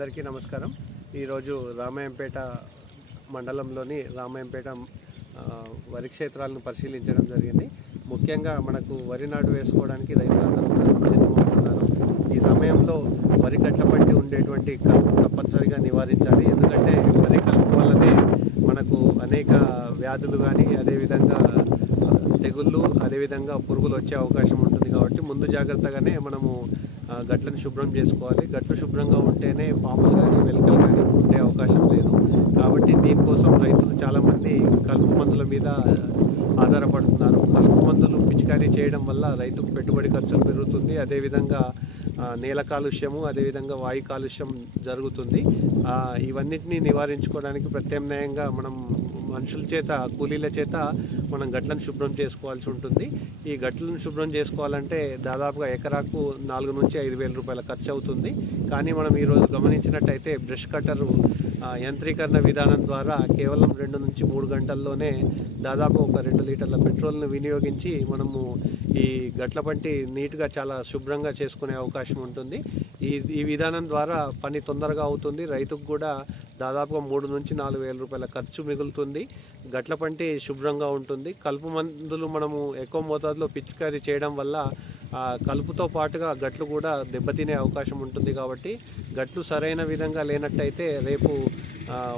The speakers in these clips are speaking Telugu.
అందరికీ నమస్కారం। ఈరోజు రామాయంపేట మండలంలోని రామాయంపేట వరి క్షేత్రాలను పరిశీలించడం జరిగింది। ముఖ్యంగా మనకు వరి నాటు వేసుకోవడానికి రైతులందరూ కూడా సిద్ధమవుతున్నారు। ఈ సమయంలో వరి గట్ల పట్టి ఉండేటువంటి కలుపు తప్పనిసరిగా నివారించాలి। ఎందుకంటే వరి కలుపు వల్లనే మనకు అనేక వ్యాధులు కానీ అదేవిధంగా తెగుళ్ళు అదేవిధంగా పురుగులు వచ్చే అవకాశం ఉంటుంది। కాబట్టి ముందు జాగ్రత్తగానే మనము గట్లను శుభ్రం చేసుకోవాలి। గట్లు శుభ్రంగా ఉంటేనే పాములు కానీ వెలుకలు కానీ ఉండే అవకాశం లేదు। కాబట్టి దీనికోసం రైతులు చాలామంది కలుపు మందుల మీద ఆధారపడుతున్నారు। కలుపు మందులు పిచికారీ చేయడం వల్ల రైతుకు పెట్టుబడి ఖర్చులు పెరుగుతుంది, అదేవిధంగా నేల కాలుష్యము అదేవిధంగా వాయు కాలుష్యం జరుగుతుంది। ఇవన్నిటిని నివారించుకోవడానికి ప్రత్యామ్నాయంగా మనం మనుషుల చేత కూలీల చేత మనం గట్లను శుభ్రం చేసుకోవాల్సి ఉంటుంది। ఈ గట్లను శుభ్రం చేసుకోవాలంటే దాదాపుగా ఎకరాకు 4 నుంచి 5 వేల రూపాయల ఖర్చు అవుతుంది। కానీ మనం ఈరోజు గమనించినట్టయితే బ్రష్ కట్టరు యంత్రీకరణ విధానం ద్వారా కేవలం 2 నుంచి 3 గంటల్లోనే దాదాపు ఒక 2 లీటర్ల పెట్రోల్ను వినియోగించి మనము ఈ గట్ల పంటి నీట్గా చాలా శుభ్రంగా చేసుకునే అవకాశం ఉంటుంది। ఈ విధానం ద్వారా పని తొందరగా అవుతుంది, రైతుకు కూడా దాదాపుగా 3 నుంచి 4 వేల రూపాయల ఖర్చు మిగులుతుంది, గట్ల పంటి శుభ్రంగా ఉంటుంది। కలుపు మందులు మనము ఎక్కువ మోతాదులో పిచికారీ చేయడం వల్ల కలుపుతో పాటుగా గట్లు కూడా దెబ్బతినే అవకాశం ఉంటుంది। కాబట్టి గట్లు సరైన విధంగా లేనట్టయితే రేపు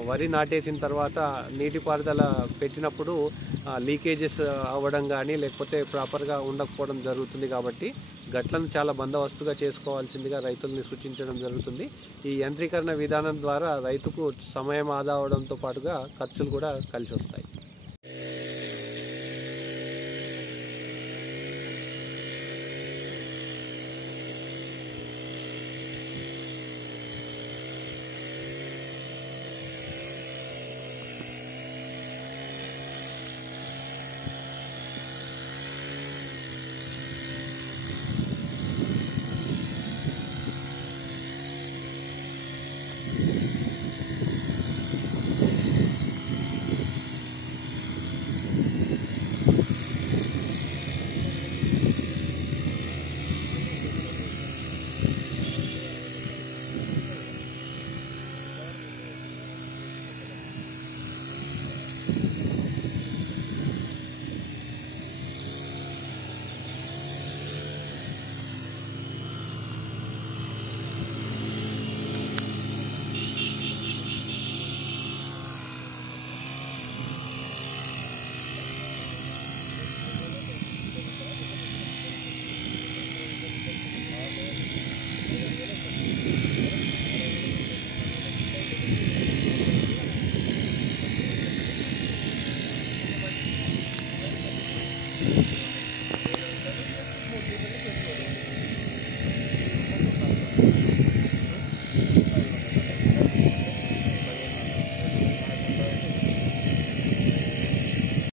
వరి నాటేసిన తర్వాత నీటిపారుదల పెట్టినప్పుడు లీకేజెస్ అవ్వడం కానీ లేకపోతే ప్రాపర్గా ఉండకపోవడం జరుగుతుంది। కాబట్టి గట్లను చాలా బందోబస్తుగా చేసుకోవాల్సిందిగా రైతుల్ని సూచించడం జరుగుతుంది। ఈ యంత్రీకరణ విధానం ద్వారా రైతుకు సమయం ఆదా అవడంతో పాటుగా ఖర్చులు కూడా కలిసి వస్తాయి।